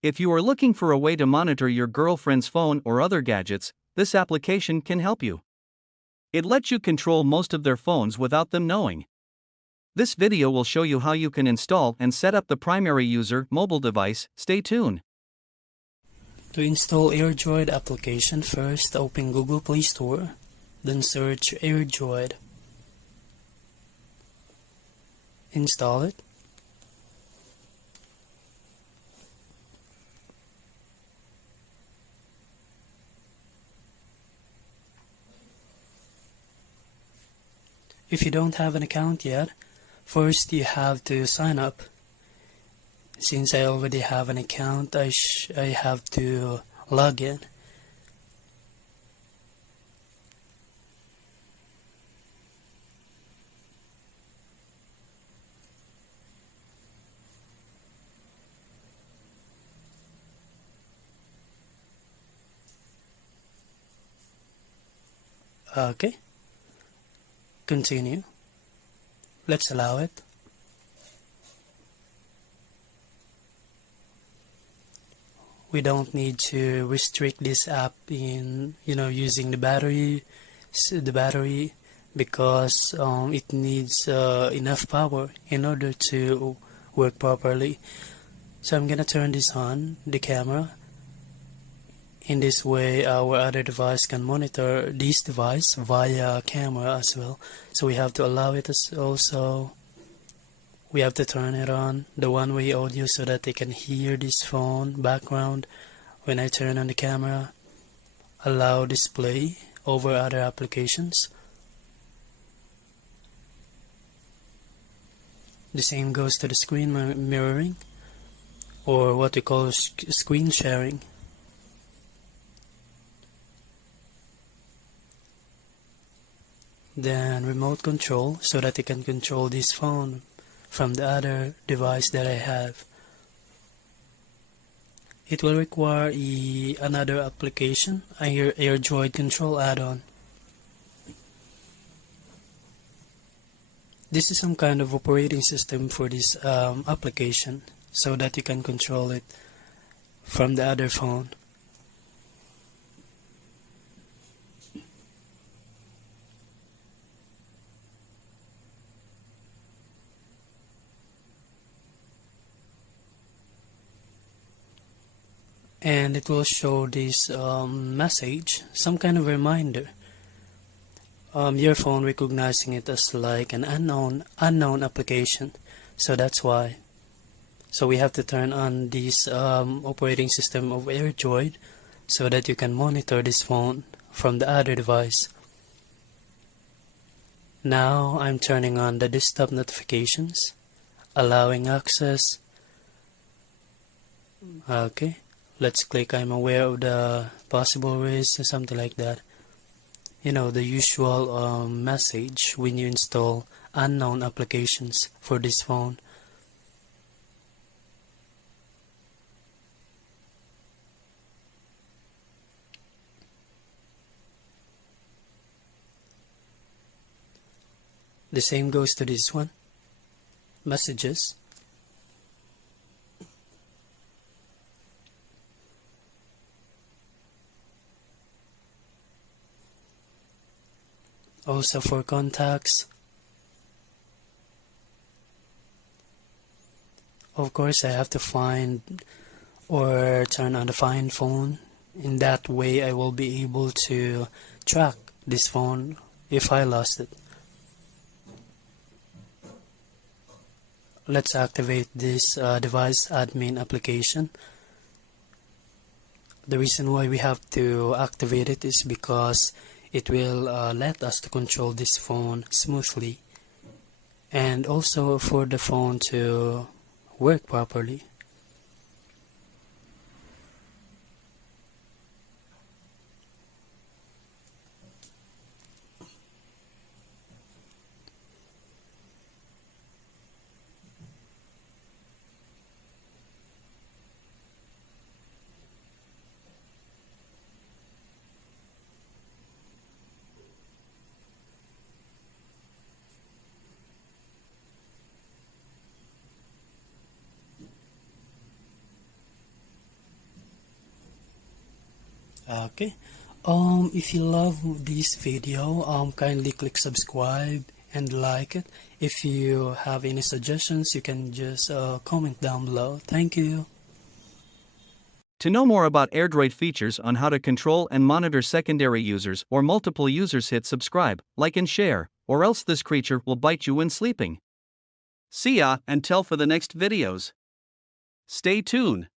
If you are looking for a way to monitor your girlfriend's phone or other gadgets, this application can help you. It lets you control most of their phones without them knowing. This video will show you how you can install and set up the primary user mobile device. Stay tuned. To install Airdroid application, first open Google Play Store, then search Airdroid. Install it. If you don't have an account yet, first you have to sign up. Since I already have an account, I have to log in. Okay. Continue. Let's allow it. We don't need to restrict this app in using the battery because it needs enough power in order to work properly. So I'm gonna turn this on, the camera. In this way, our other device can monitor this device via camera as well. So we have to allow it as also. We have to turn it on, the one-way audio, so that they can hear this phone background when I turn on the camera. Allow display over other applications. The same goes to the screen mirroring, or what we call screen sharing. Then remote control, so that you can control this phone from the other device that I have. It will require another application, Airdroid control add-on. This is some kind of operating system for this application, so that you can control it from the other phone. And it will show this message, some kind of reminder. Your phone recognizing it as like an unknown application, so that's why. So we have to turn on this operating system of Airdroid so that you can monitor this phone from the other device. Now I'm turning on the desktop notifications, allowing access. Okay. Let's click I'm aware of the possible risks, something like that. The usual message when you install unknown applications for this phone. The same goes to this one. Messages. Also for contacts. Of course, I have to find or turn on the find phone. In that way, I will be able to track this phone if I lost it. Let's activate this device admin application. The reason why we have to activate it is because it will let us to control this phone smoothly, and also for the phone to work properly. Okay. If you love this video, kindly click subscribe and like it. If you have any suggestions, you can just comment down below. Thank you. To know more about Airdroid features on how to control and monitor secondary users or multiple users, hit subscribe, like and share, or else this creature will bite you when sleeping. See ya, until for the next videos. Stay tuned.